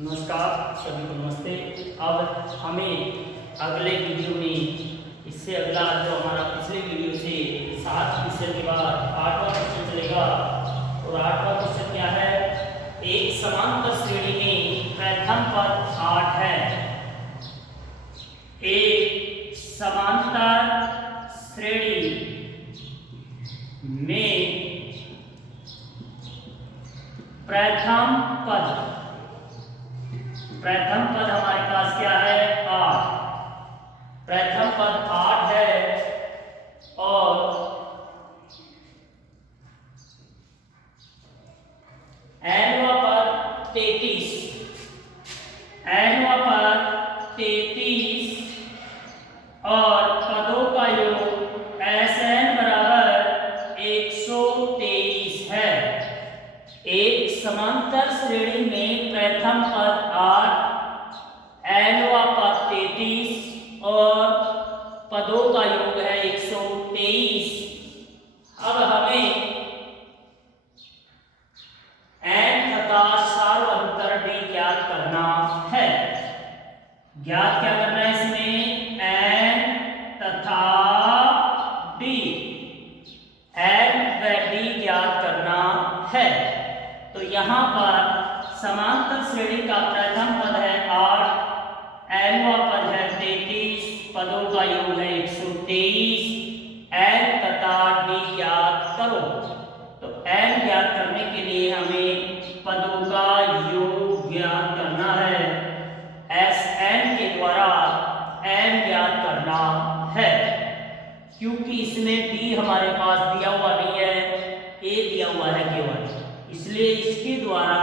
नमस्कार सभी को नमस्ते। अब हमें अगले वीडियो में इससे अगला जो हमारा पिछले वीडियो से 7 क्वेश्चन के बाद 8वां क्वेश्चन चलेगा। और 8वां क्वेश्चन क्या है? एक समांतर श्रेणी में प्रथम पद 8 है। एक समांतर श्रेणी में प्रथम पद हमारे पास क्या है? 8। प्रथम पद 8 है और nवां पद 33। nवां पद 33 और पदों का योग Sn बराबर 123 है। एक समांतर श्रेणी में प्रथम पद 8, nवां पद 33 और पदों का योग है 123। अब हमें n तथा सार्वंतर d ज्ञात करना है। ज्ञात क्या करना है इसमें? n तथा d, n व d ज्ञात करना है। तो यहाँ पर समांतर श्रेणी का प्रथम पद है 8, nवां पद है 33, पदों का योग है 123। n तथा d ज्ञात करो। तो n ज्ञात करने के लिए हमें पदों का योग ज्ञात करना है। Sn के द्वारा n ज्ञात करना है। क्योंकि इसमें d हमारे पास दिया हुआ नहीं है, a दिया हुआ है केवल, इसलिए इसके द्वारा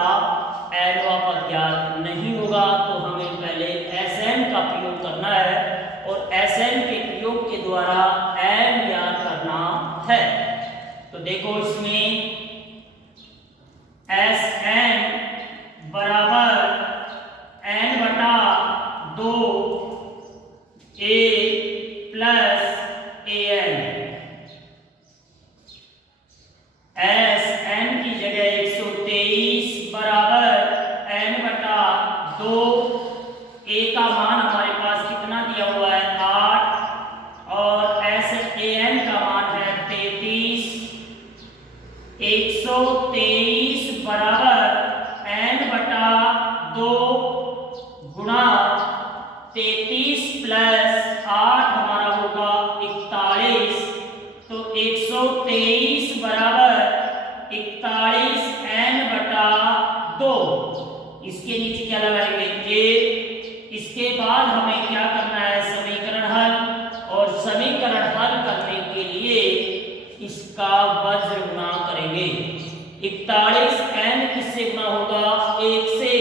nवां पद ज्ञात नहीं होगा। तो हमें पहले Sn का प्रयोग करना है और Sn के प्रयोग के द्वारा n ज्ञात करना है। तो देखो इसमें Sn बराबर n बटा 2 a प्लस an। Sn की जगह 123 बराबर n बटा 2, a का मान हमारे पास कितना दिया हुआ है? 8 और San का मान है 33। 123 बराबर n बटा 2 गुणा 33 प्लस 8 हमारा होगा 41। तो 123 बराबर 41 n बटा 2। इसके नीचे क्या लगाएंगे? a। इसके बाद हमें क्या करना है? समीकरण हल। और समीकरण हल करने के लिए इसका वज्र गुणा करेंगे। 41 n किससे गुणा होगा? 1 से।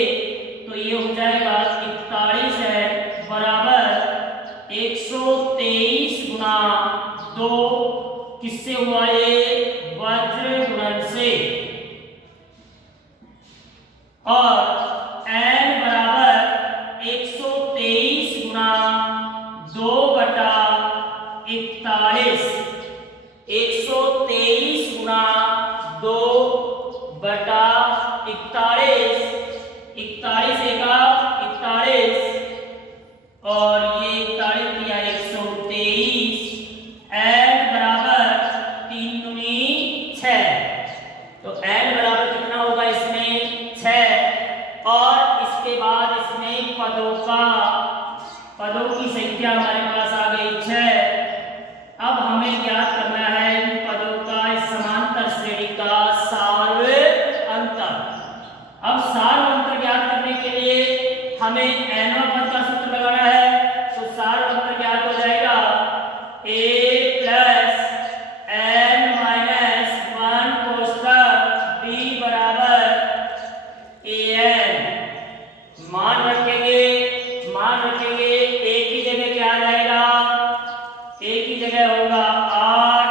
तो ये हो जाएगा 41 n बराबर 123 गुणा 2 किससे हुआ? ये वज्र गुणन से। और n बराबर 123 गुणा 2 बटा 41। 123 गुणा 2 बटा 41, 41 एका 41 और ये 41 दिया 123। n बराबर 3 दूनी 6। तो n बराबर कितना होगा इसमें? 6। और इसके बाद इसमें पदों की संख्या हमारे पास आ गई 6। अब हमें ज्ञात करना है इन पदों का, इस समांतर श्रेणी का सार्वंतर। अब सार्वंतर ज्ञात करने के लिए हमें nवां पद का सूत्र लगाना है। तो सार्वंतर ज्ञात हो जाएगा a प्लस n माइनस 1 कोष्ठक b बराबर an। मान रखेंगे a की जगह क्या आ जाएगा? a की जगह होगा 8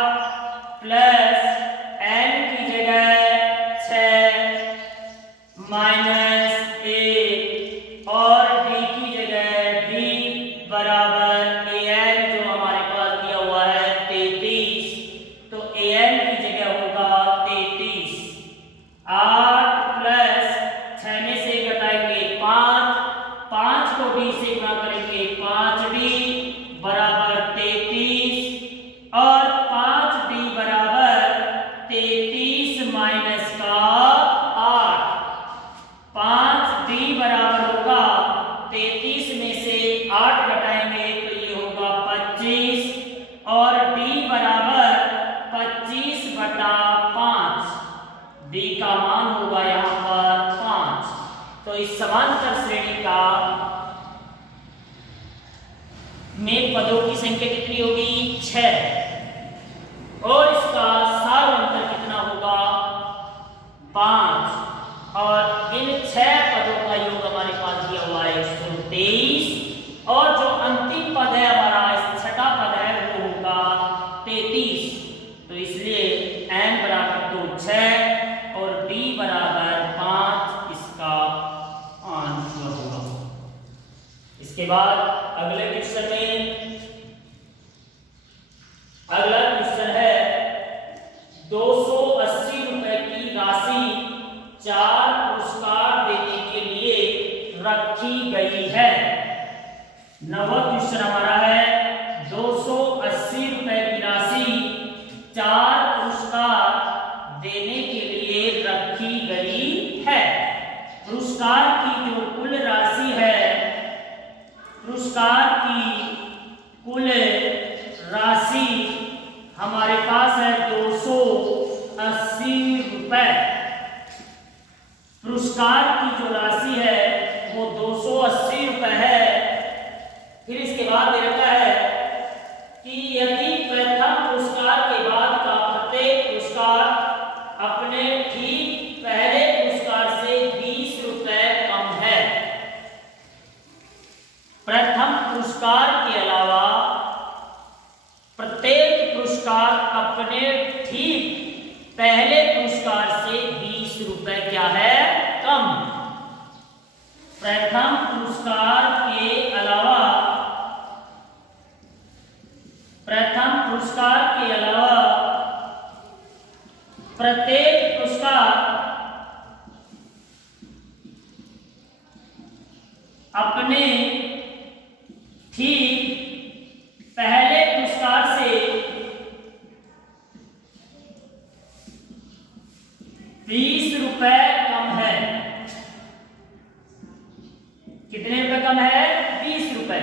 प्लस n की जगह 6 माइनस 1 और d की जगह d बराबर an जो हमारे पास दिया हुआ है 33। तो an की जगह होगा 33। 8 प्लस 6 में से घटाएंगे 5 डी से गुणा करेंगे 5d बराबर 33 और 5d बराबर 33 माइनस का 8। 5d बराबर होगा 33 में से 8 घटाएंगे तो ये होगा 25 और d बराबर 25/5। d का मान होगा यहाँ पर 5। तो इस समांतर श्रेणी का में पदों की संख्या कितनी होगी? 6 और इसका सार अंतर कितना होगा? 5 और इन 6 पदों का योग हमारे पास दिया हुआ है 123 और जो अंतिम पद है हमारा छठा पद है वो होगा 33। तो इसलिए n बराबर 2 6 और d बराबर 5 इसका आंसर होगा। इसके बाद अगले क्वेश्चन में अगला क्वेश्चन है 280 रुपए की राशि 4 पुरस्कार देने के लिए रखी गई है। नवा क्वेश्चन हमारा है 280 रुपए की राशि 4 पुरस्कार देने के लिए रखी गई है। पुरस्कार की जो कुल राशि है, पुरस्कार की कुल राशि हमारे पास है 280 रुपए। पुरस्कार की जो राशि है वो 280 रुपए है। फिर इसके बाद दे रखा है कि यदि प्रथम पुरस्कार के बाद का प्रत्येक पुरस्कार अपने ठीक पहले पुरस्कार से 20 रुपए कम है। प्रथम पुरस्कार के अलावा प्रत्येक पुरस्कार अपने ठीक पहले पुरस्कार से 20 रुपए क्या है? कम। प्रथम पुरस्कार के अलावा प्रत्येक पुरस्कार अपने ठीक पहले पुरस्कार से 20 रुपए कम है। कितने रुपए कम है? 20 रुपए।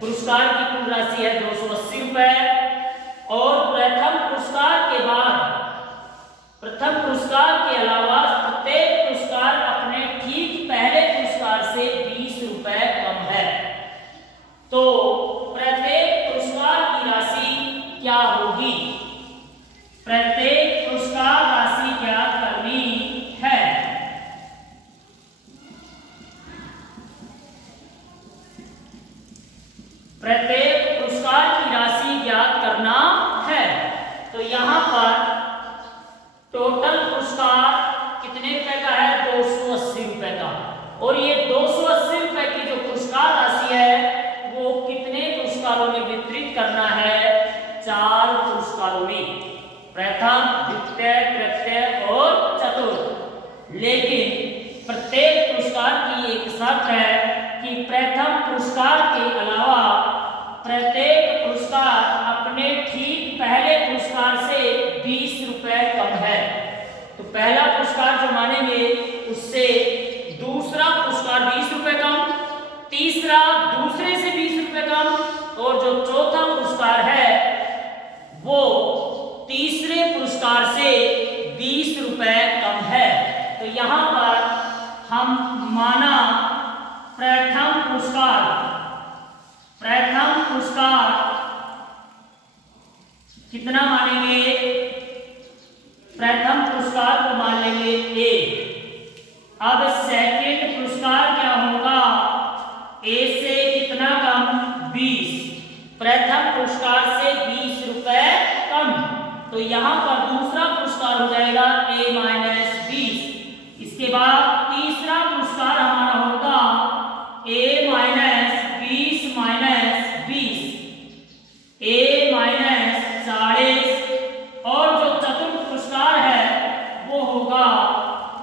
पुरस्कार की कुल राशि है 280 रुपए और प्रथम पुरस्कार के बाद प्रथम पुरस्कार के अलावा प्रत्येक पुरस्कार अपने ठीक पहले पुरस्कार से 20 रुपए कम है। तो प्रत्येक पुरस्कार की राशि क्या होगी? प्रत्येक पुरस्कार राशि क्या करनी है? प्रत्येक पुरस्कार की राशि ज्ञात करना है। तो यहां पर टोटल पुरस्कार कितने रुपए का है? 280 रुपए का। और ये 280 रुपए की जो पुरस्कार राशि है वो कितने पुरस्कारों में वितरित करना है? 4 पुरस्कारों में, प्रथम, द्वितीय, तृतीय और चतुर्थ। लेकिन प्रत्येक पुरस्कार की एक शर्त है कि प्रथम पुरस्कार के अलावा प्रत्येक पुरस्कार अपने ठीक पहले पुरस्कार से 20 रुपए कम है। तो पहला पुरस्कार जो मानेंगे उससे दूसरा पुरस्कार 20 रुपए कम, तीसरा दूसरे से 20 रुपए कम और जो चौथा पुरस्कार है वो तीसरे पुरस्कार से 20 रुपए कम है। तो यहां पर हम माना प्रथम पुरस्कार कितना मानेंगे? प्रथम पुरस्कार को मान लेंगे ए। अब सेकंड पुरस्कार क्या होगा? ए से कितना कम? 20। प्रथम पुरस्कार से 20 रुपए कम। तो यहां पर दूसरा पुरस्कार हो जाएगा ए माइनस 20। इसके बाद तीसरा पुरस्कार हमारा होगा ए माइनस 20 माइनस 20, ए माइनस 40 और जो चतुर्थ पुरस्कार है वो होगा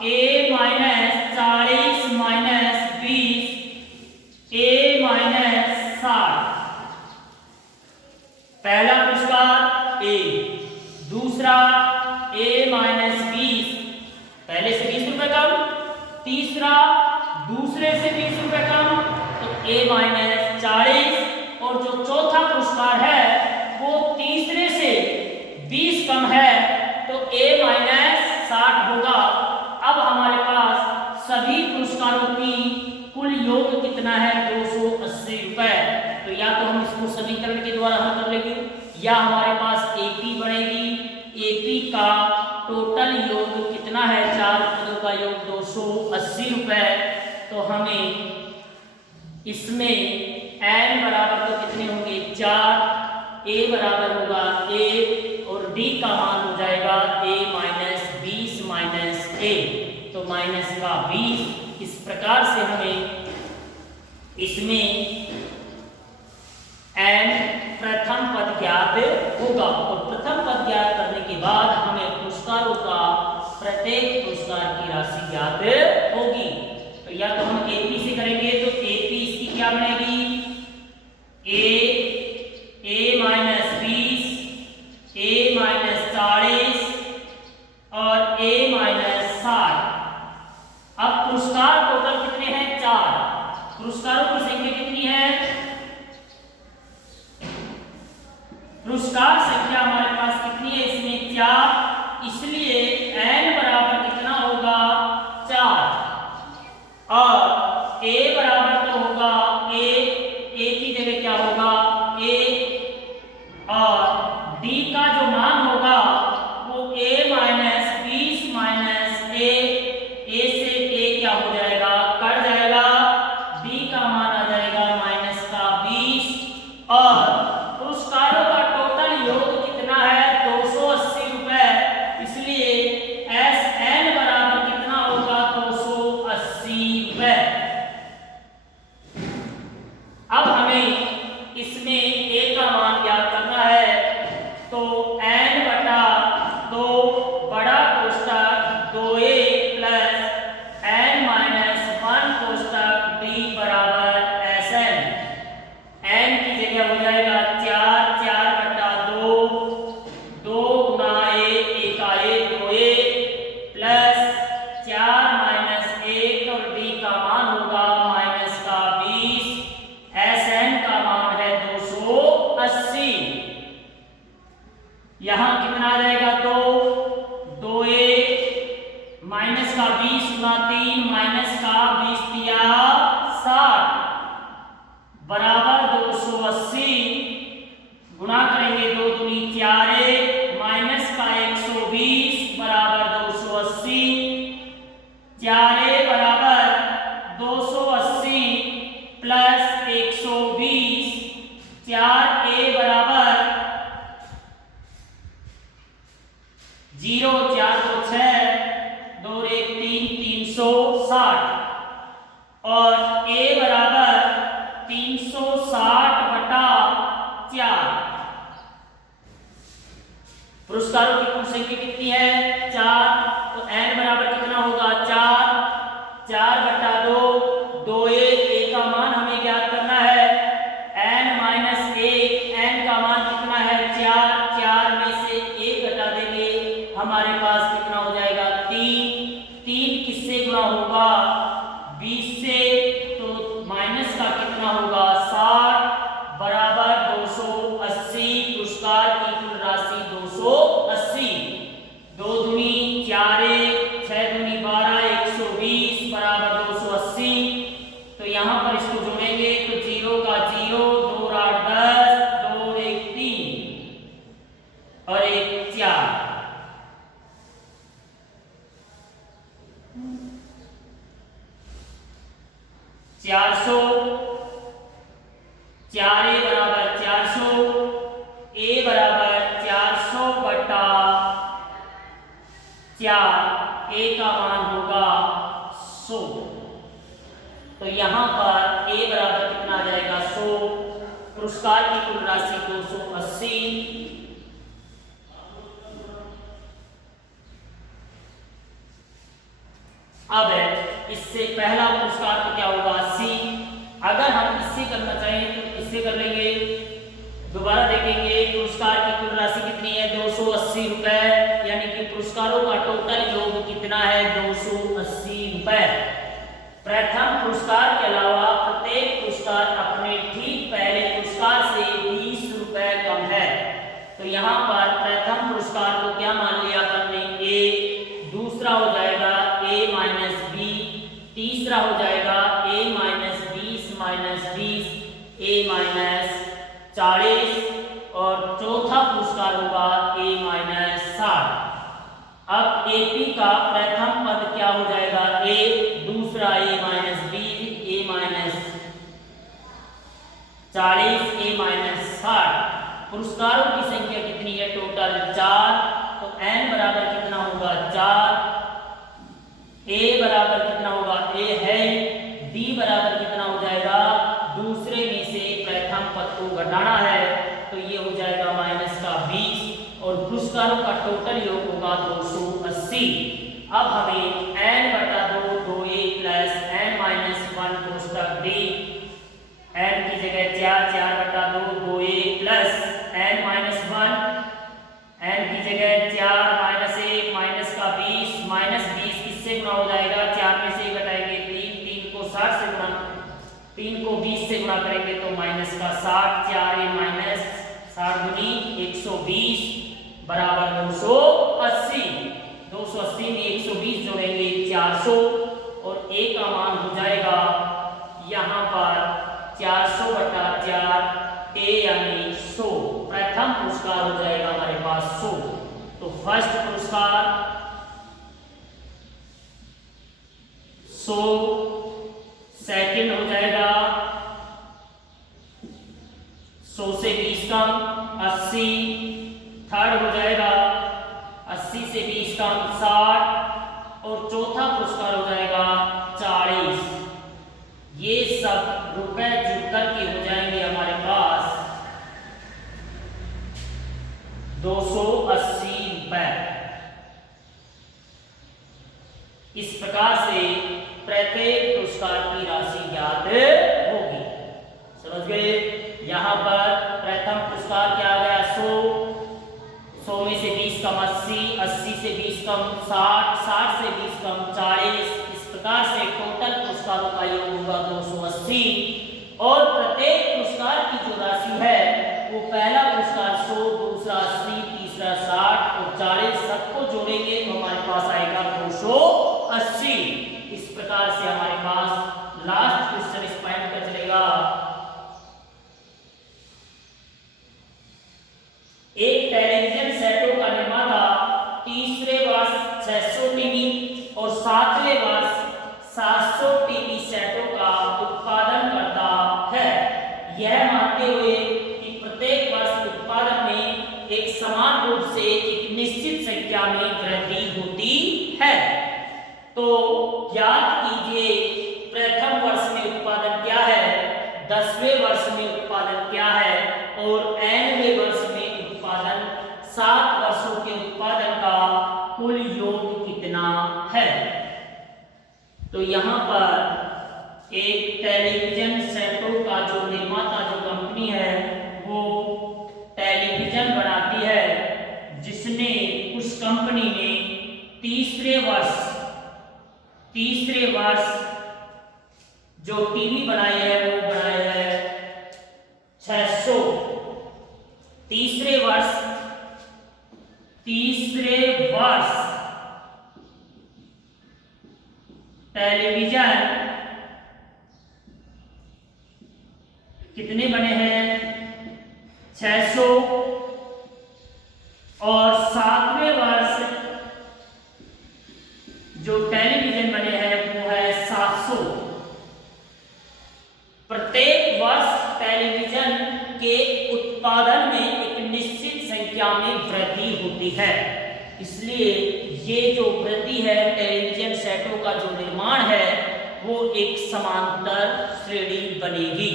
ए माइनस 40 माइनस 20, ए पहला पुरस्कार ए, दूसरा A-20, पहले से 20 रुपए कम, तीसरा दूसरे से 20 रुपए कम तो A-40, और जो चौथा पुरस्कार है वो तीसरे से 20 कम है तो A-60 होगा। अब हमारे पास सभी पुरस्कारों की कुल योग कितना है 280 रुपए। तो या तो हम इसको समीकरण के द्वारा हल कर लेंगे या हमारे पास AP बनेगी। AP का टोटल योग कितना है, 4 पदों का योग 280 रुपए। तो हमें इसमें n बराबर तो कितने होंगे 4, A बराबर होगा 1 और D का मान हो जाएगा A-20 -A, तो माइनस का 20। इस प्रकार से हमें इसमें n प्रथम पद ज्ञात होगा और प्रथम पद ज्ञात करने के बाद हमें पुरस्कारों का प्रत्येक पुरस्कार की राशि ज्ञात होगी। तो या तो हम AP से करेंगे तो AP इसकी क्या बनेगी A-20, A-40 और A-60। अब पुरस्कार टोटल कितने हैं 4, पुरस्कारों की संख्या कितनी है, पुरस्कार संख्या हमारे पास कितनी है इसमें 4, इसलिए n बराबर कितना होगा 4 और A बराबर तो होगा A की जगह क्या होगा A और D का जो मान होगा वो A-20 A से A क्या हो जाएगा कट जाएगा, D का मान आ जाएगा माइनस का 20 और पुरस्कारों का टोटल योग कितना है 280 रुपए, इसलिए SN बराबर कितना होगा 280 रुपए। अब हमें इसमें A का मान ज्ञात करना है तो n/2 बड़ा कोष्ठक 2A प्लस n-1 कोष्ठक D बराबर SN। n की जगह हो जाएगा 4, 4/2, 2 गुना A, 1 का 1 2A प्लस 4 - 1 और D का मान होगा माइनस का 20, SN का मान है 280। यहाँ कितना आ जाएगा 2A माइनस का 20 गुना 3 माइनस का 20 दिया 60 बराबर 280 गुणा करेंगे 2 दूनी 4A माइनस का 120 बराबर 280, 4A बराबर 280 प्लस 120, 4A बराबर 0, 4 2 6, 2 1 3, 360 और A बराबर 360/4। पुरस्कारों की कुल संख्या कितनी है 4, तो n बराबर कितना होगा 4, 4/2, 2A A का मान हमें ज्ञात करना है, n-1 n का मान कितना है 4, 4 में से 1 घटा देंगे हमारे पास कितना हो जाएगा 3, 3 किससे गुणा होगा 20 से, तो माइनस का कितना होगा 60 बराबर 280। पुरस्कार की कुल राशि 280, 2 दूनी 4A 6 दूनी 12 120 बराबर 280। तो यहाँ पर इसको जोड़ेंगे तो 0 का 0, 2 8 10, 2 1 3 और 1 4। 400, 4A बराबर 400, A बराबर 400/4, A का मान होगा 100। तो यहाँ पर A बराबर कितना आ जाएगा 100, पुरस्कार की कुल राशि 280। अब इससे पहला पुरस्कार तो क्या होगा 80। अगर हम इससे करना चाहें तो इससे कर लेंगे, दोबारा देखेंगे तो प्रथम पुरस्कार के अलावा प्रत्येक पुरस्कार अपने ठीक पहले पुरस्कार से 20 रुपए कम है। तो यहाँ पर प्रथम पुरस्कार को क्या मान लिया अपन ने, ए, दूसरा हो जाएगा a माइनस बी, तीसरा हो जाएगा a minus 20 minus 20 a minus 40 और चौथा पुरस्कार होगा a माइनस 60। अब AP का प्रथम पद क्या हो जाएगा, A, दूसरा A minus B, A minus 40, A minus 60। पुरस्कारों की संख्या कितनी है, टोटल 4। तो N बराबर कितना होगा, 4। A बराबर कितना होगा, A है। B बराबर कितना हो जाएगा, दूसरे में से प्रथम पद को घटाना है, तो ये हो जाएगा माइनस का 20 और पुरस्कारों का टोटल योग होगा 280। अब हमें n बटा 2 2a plus n minus 1 कोष्टक d, n की जगह 4 4 बटा 2 2a plus n minus 1, n की जगह 4 माइनस 1 माइनस का 20 माइनस 20 किससे गुणा हो जाएगा, 4 में से घटाएंगे 3, 3 को 60 से गुणा, 3 को 20 से गुणा करेंगे तो माइनस का 60, 4a माइनस 60 गुनी 120 बराबर 280। 280 में 120 जोड़ेंगे 400 और a का मान हो जाएगा यहाँ पर 400 बटा 4 a यानी 100। प्रथम पुरस्कार हो जाएगा हमारे पास 100। तो फर्स्ट पुरस्कार 100, सेकंड हो जाएगा 100 से 20 कम 80, थर्ड हो जाएगा 80 से 20 कम 60 और चौथा पुरस्कार हो जाएगा 40। ये सब रुपए जुड़कर के हो जाएंगे हमारे पास 280 रुपए। इस प्रकार से प्रत्येक पुरस्कार की राशि ज्ञात होगी। समझ गए? यहाँ पर प्रथम पुरस्कार क्या आ गया 100 में से 20 कम 80, 80 से 20 कम 60, 60 से 20 कम 40। इस प्रकार से टोटल पुरस्कारों का योग होगा 280 और प्रत्येक पुरस्कार की जो राशि है वो पहला पुरस्कार 100, दूसरा 80, तीसरा 60 और 40 सबको जोड़ेंगे तो हमारे पास आएगा 280। इस प्रकार से हमारे पास लास्ट क्वेश्चन इस पॉइंट का चलेगा। एक टेलीविजन सेटों का निर्माता तीसरे वर्ष 600 टीवी और सातवें वर्ष 700 टीवी सेटों का उत्पादन करता है, यह मानते हुए कि प्रत्येक वर्ष उत्पादन में एक समान रूप से एक निश्चित संख्या में वृद्धि होती है। तो याद कीजिए प्रथम वर्ष में उत्पादन क्या है, 10वें वर्ष में उत्पादन क्या है और nवें वर्ष में उत्पादन 7 वर्षों के उत्पादन का कुल योग कितना है। तो यहाँ पर एक टेलीविजन सेटों का जो निर्माता जो कंपनी है वो टेलीविजन बनाती है, जिसने उस कंपनी ने तीसरे वर्ष जो टीवी बनाई है वो बनाई है 600। तीसरे वर्ष टेलीविजन कितने बने हैं 600 और सातवें वर्ष जो टेलीविजन बने हैं वो है 700। प्रत्येक वर्ष टेलीविजन के उत्पादन में एक निश्चित संख्या में वृद्धि होती है, इसलिए ये जो वृद्धि है टेलीविजन सेटों का जो निर्माण है वो एक समांतर श्रेणी बनेगी।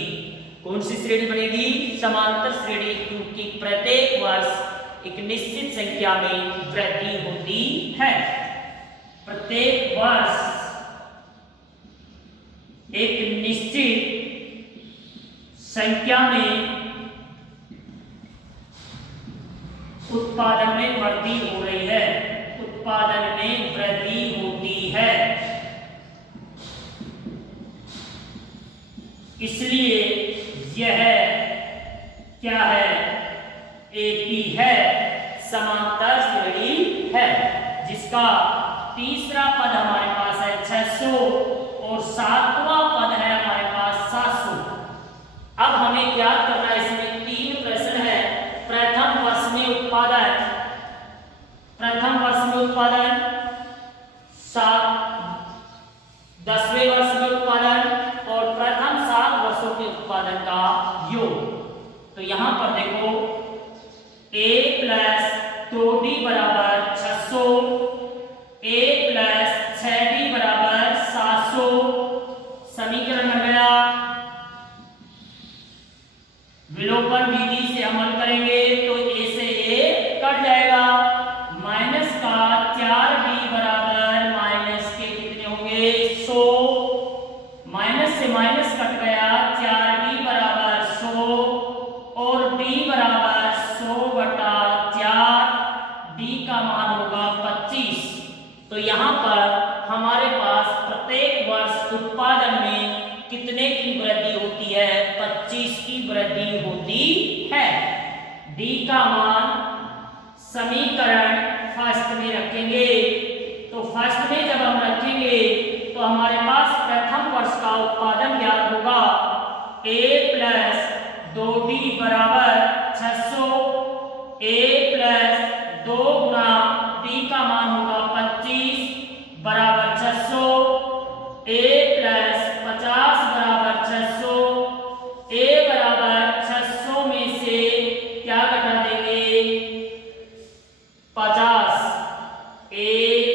कौन सी श्रेणी बनेगी, समांतर श्रेणी, क्योंकि प्रत्येक वर्ष एक निश्चित संख्या में वृद्धि होती है। प्रत्येक वर्ष एक निश्चित संख्या में उत्पादन में वृद्धि हो रही है, उत्पादन में वृद्धि होती है। इसलिए यह क्या है, एपी है, समांतर श्रेणी है, जिसका तीसरा पद हमारे पास है 600 और सातवां पद है हमारे पास 700। अब हमें ज्ञात करना है, इसमें 3 प्रश्न है। प्रथम वर्ष में उत्पादन, प्रथम वर्ष में उत्पादन, 10वें वर्ष में उत्पादन और प्रथम 7 वर्षों के उत्पादन का योग। तो यहां पर देखो a प्लस 2d बराबर 600, a प्लस 6d बराबर 700, समीकरण बन गया। विलोपन विधि से अमल करेंगे तो a से a कट जाएगा, माइनस का 4d बराबर माइनस के कितने होंगे 100, माइनस से माइनस कट गया, 4d बराबर 100 और d बराबर 100 बटा 4, d का मान होगा 25। तो यहाँ पर हमारे पास प्रत्येक वर्ष उत्पादन में कितने की वृद्धि होती है, 25 की वृद्धि होती है। d का मान समीकरण फर्स्ट में रखेंगे, तो फर्स्ट में जब हम रखेंगे तो हमारे पास प्रथम वर्ष का उत्पादन ज्ञात होगा, a प्लस 2d बराबर 600, a प्लस 2 गुना d का मान होगा 25 बराबर 600, a प्लस 50 बराबर 600, a बराबर 600 में से क्या घटा देंगे 50, a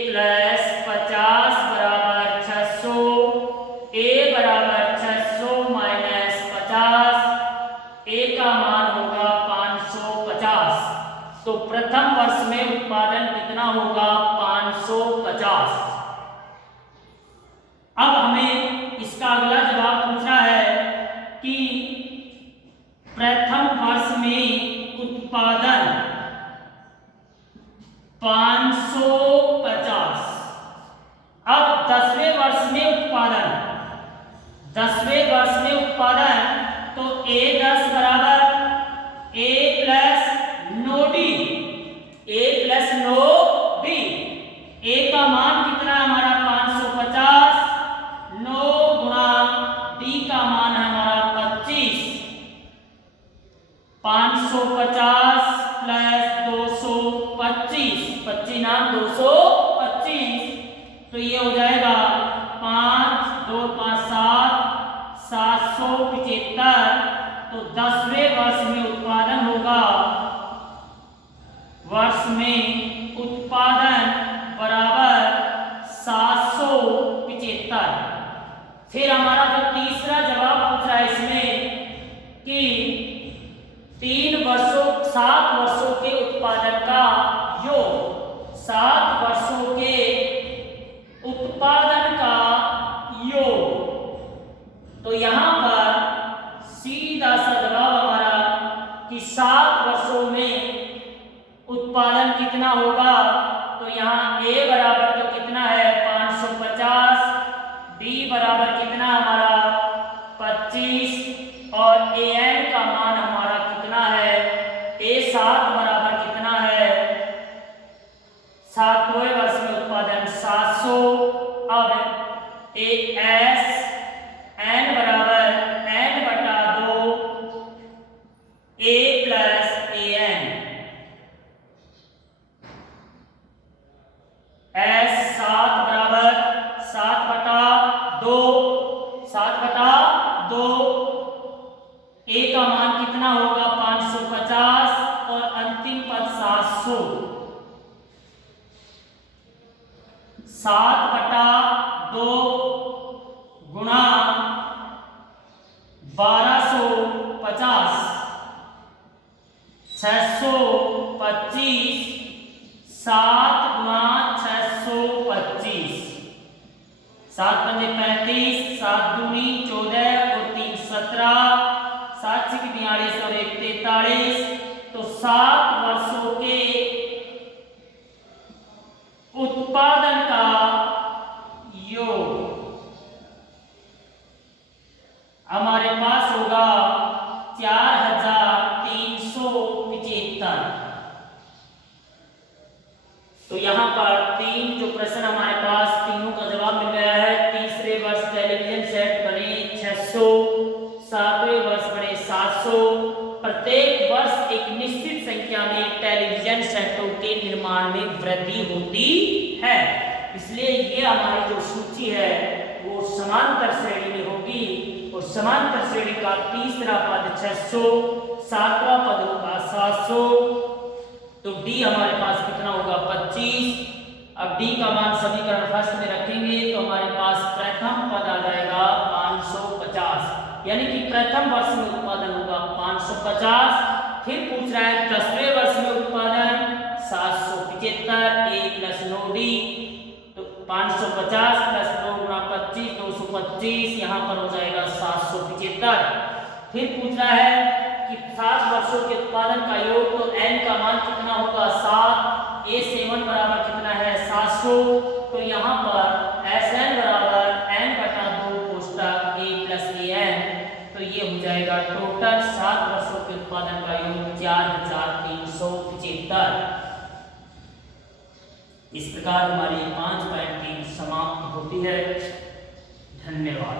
प्लस 50 बराबर 600, a बराबर 600 माइनस 50, a का मान होगा 550। तो प्रथम वर्ष में उत्पादन कितना होगा 550। अब हमें इसका अगला जवाब पूछा है कि प्रथम वर्ष में उत्पादन 550। अब 10वें वर्ष में उत्पादन, 10वें वर्ष में उत्पादन तो a 10 बराबर a plus 9d, a plus 9d, a का मान कितना है हमारा 550, 9 गुना d का मान है हमारा 25, 550 प्लस 225, 25 नाम 225, तो ये हो जाएगा 5 2 5 7, 775। तो 10वें वर्ष में उत्पादन होगा, वर्ष में उत्पादन बराबर 775। फिर हमारा जो तीसरा जवाब पूछ रहा है इसमें कि 7 वर्षों के उत्पादन का योग, 7 वर्षों के उत्पादन का योग। तो यहां पर सीधा सा जवाब हमारा कि 7 वर्षों में उत्पादन कितना होगा, तो यहाँ a बराबर तो कितना है 550, d बराबर कितना हमारा 25 और an का मान हमारा कितना है, a7 बराबर कितना है 7वें वर्ष में उत्पादन 700। अब as n बराबर n बटा 2 a प्लस an, s 7 बराबर 7 बटा 2, 7 बटा 2, a का मान कितना होगा 550 और अंतिम पद 700, 7 बटा 2 गुणा 1250, 625, 7 गुणा 625, 7 पंजे 35, 7 दूनी 14 और 3 17, 7 6 42 और 1 43। तो 7 वर्षों के उत्पादन का योग। हमारे पास होगा 4375। तो यहाँ पर तीन जो प्रश्न हमारे पास, तीनों का जवाब मिल गया है। तीसरे वर्ष टेलीविजन सेट बने 600, सातवें वर्ष बने 700। प्रत्येक वर्ष एक निश्चित संख्या में टेलीविजन सेटों के निर्माण में वृद्धि होती है। इसलिए ये हमारी जो सूची है वो समांतर श्रेणी में होगी। और समांतर श्रेणी का तीसरा पद 600, सातवां पद होगा 700। तो डी हमारे पास कितना होगा 25। अब डी का मान समीकरण फर्स्ट में रखेंगे तो हमारे पास प्रथम पद आ जाएगा 550, यानी कि प्रथम वर्ष में उत्पादन होगा 550। फिर पूछ रहा है 10वें वर्ष में उत्पादन 775, a प्लस 9d। तो 550 प्लस 9 गुणा 25 225, यहाँ पर हो जाएगा 775। फिर पूछ रहा है कि 7 वर्षों के उत्पादन का योग, तो n का मान कितना होगा 7, a7 बराबर कितना है 700। तो यहाँ पर Sn बराबर n/2 कोष्टक a प्लस an। तो ये हो जाएगा टोटल 7 वर्षों के उत्पादन का योग 4375। इस प्रकार हमारी 5.3 समाप्त होती है। धन्यवाद।